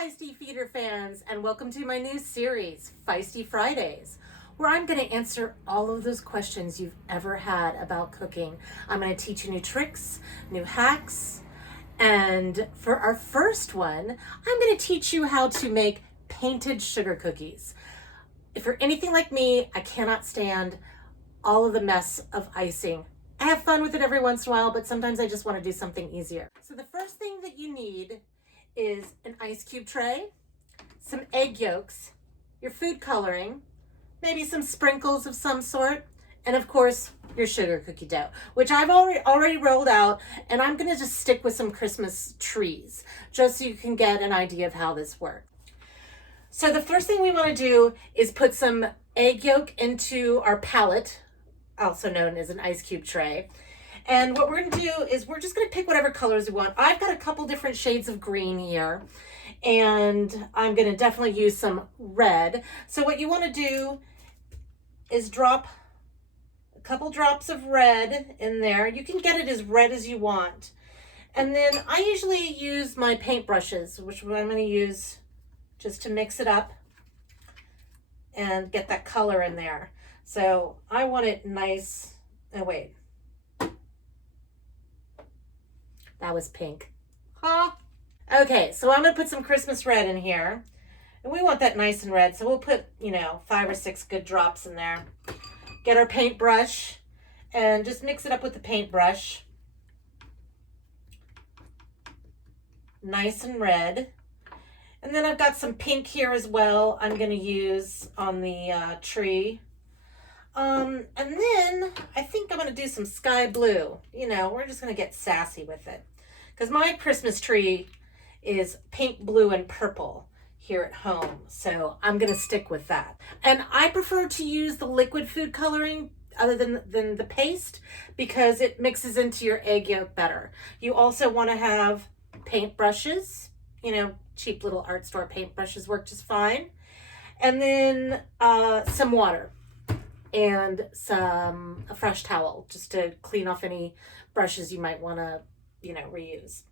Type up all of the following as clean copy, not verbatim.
Feisty Feeder fans, and welcome to my new series, Feisty Fridays, where I'm going to answer all of those questions you've ever had about cooking. I'm going to teach you new tricks, new hacks, and for our first one, I'm going to teach you how to make painted sugar cookies. If you're anything like me, I cannot stand all of the mess of icing. I have fun with it every once in a while, but sometimes I just want to do something easier. So the first thing that you need is an ice cube tray, some egg yolks, your food coloring, maybe some sprinkles of some sort, and of course your sugar cookie dough, which I've already rolled out, and I'm gonna just stick with some Christmas trees just so you can get an idea of how this works. So the first thing we want to do is put some egg yolk into our palette, also known as an ice cube tray. And what we're going to do is we're just going to pick whatever colors we want. I've got a couple different shades of green here, and I'm going to definitely use some red. So what you want to do is drop a couple drops of red in there. You can get it as red as you want. And then I usually use my paint brushes, which I'm going to use just to mix it up and get that color in there. So I want it nice. Oh, wait. That was pink. Huh? Okay, so I'm going to put some Christmas red in here. And we want that nice and red, so we'll put, 5 or 6 good drops in there. Get our paintbrush and just mix it up with the paintbrush. Nice and red. And then I've got some pink here as well I'm going to use on the tree. And then I think I'm going to do some sky blue. We're just going to get sassy with it. Because my Christmas tree is pink, blue, and purple here at home. So I'm going to stick with that. And I prefer to use the liquid food coloring other than the paste because it mixes into your egg yolk better. You also want to have paint brushes. Cheap little art store paint brushes work just fine. And then some water and a fresh towel just to clean off any brushes you might want to reuse.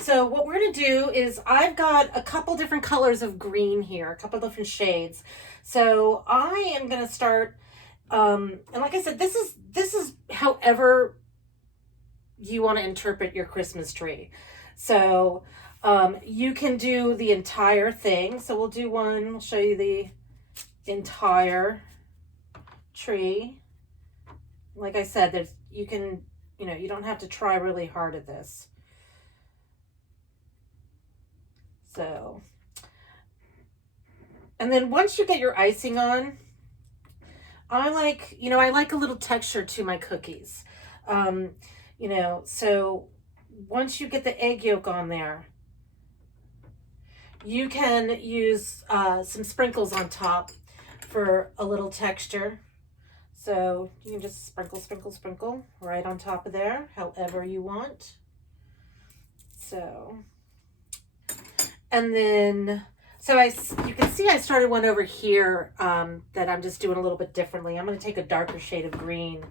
So what we're going to do is I've got a couple different colors of green here, a couple different shades. So I am going to start and like I said, this is however you want to interpret your Christmas tree. So you can do the entire thing. So we'll do one, I'll show you the entire tree. Like I said, you don't have to try really hard at this. So, and then once you get your icing on, I like a little texture to my cookies. So once you get the egg yolk on there, you can use some sprinkles on top for a little texture. So you can just sprinkle right on top of there, however you want. So, and then, you can see I started one over here that I'm just doing a little bit differently. I'm going to take a darker shade of green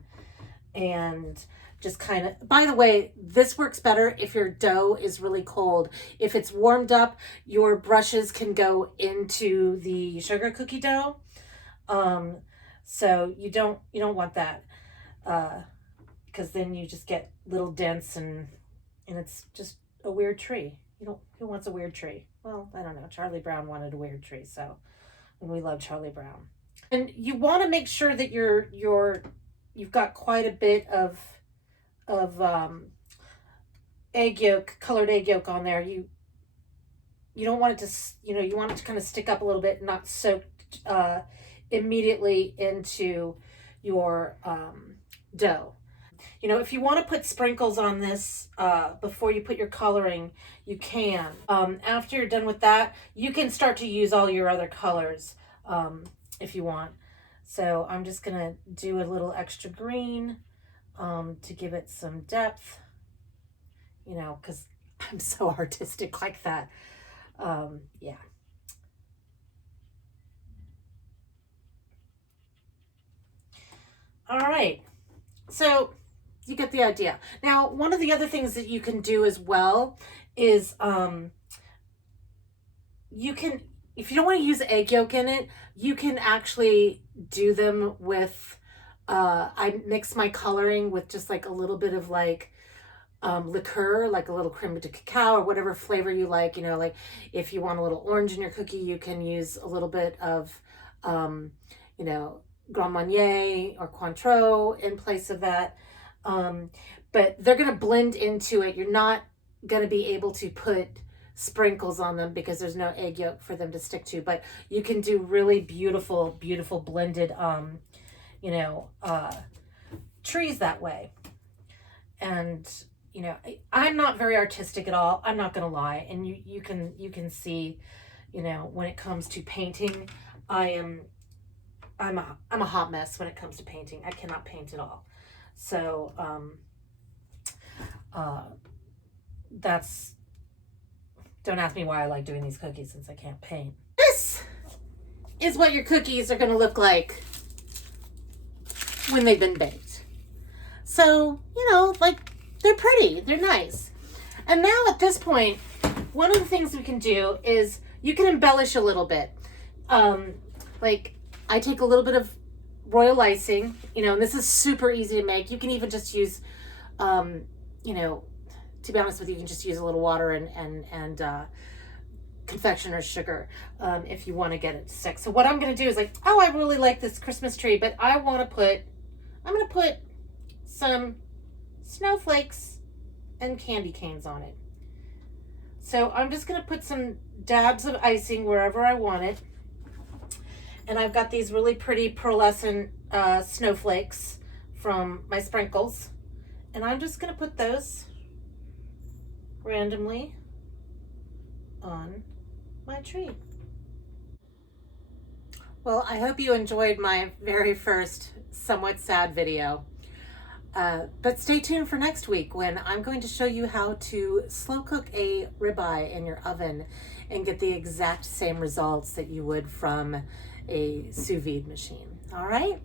and just kind of, by the way, this works better if your dough is really cold. If it's warmed up, your brushes can go into the sugar cookie dough. So you don't want that, because then you just get little dents and it's just a weird tree. Who wants a weird tree? Well, I don't know. Charlie Brown wanted a weird tree, and we love Charlie Brown. And you want to make sure that you've got quite a bit of egg yolk, colored egg yolk on there. You don't want it to, you want it to kind of stick up a little bit, not soak immediately into your dough. If you want to put sprinkles on this before you put your coloring, you can. After you're done with that, you can start to use all your other colors if you want. So I'm just going to do a little extra green to give it some depth, because I'm so artistic like that. Yeah. All right. So you get the idea. Now, one of the other things that you can do as well is you can, if you don't want to use egg yolk in it, you can actually do them with, I mix my coloring with just like a little bit of like liqueur, like a little creme de cacao or whatever flavor you like. You know, like if you want a little orange in your cookie, you can use a little bit of, you know, Grand Marnier or Cointreau in place of that. But they're going to blend into it. You're not going to be able to put sprinkles on them because there's no egg yolk for them to stick to, but you can do really beautiful, beautiful blended, you know, trees that way. And, you know, I'm not very artistic at all. I'm not going to lie. And you can see, you know, when it comes to painting, I'm a hot mess when it comes to painting. I cannot paint at all. So, don't ask me why I like doing these cookies since I can't paint. This is what your cookies are going to look like when they've been baked. So, you know, like, they're pretty, they're nice. And now at this point, one of the things we can do is you can embellish a little bit. Like, I take a little bit of royal icing, you know, and this is super easy to make. You can even just use, you know, to be honest with you, you can just use a little water and confectioner's sugar if you want to get it to stick. So what I'm going to do is like, oh, I really like this Christmas tree, but I'm going to put some snowflakes and candy canes on it. So I'm just going to put some dabs of icing wherever I want it. And I've got these really pretty pearlescent snowflakes from my sprinkles. And I'm just going to put those randomly on my tree. Well, I hope you enjoyed my very first somewhat sad video. But stay tuned for next week when I'm going to show you how to slow cook a ribeye in your oven and get the exact same results that you would from a sous vide machine. All right?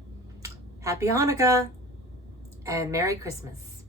Happy Hanukkah and Merry Christmas.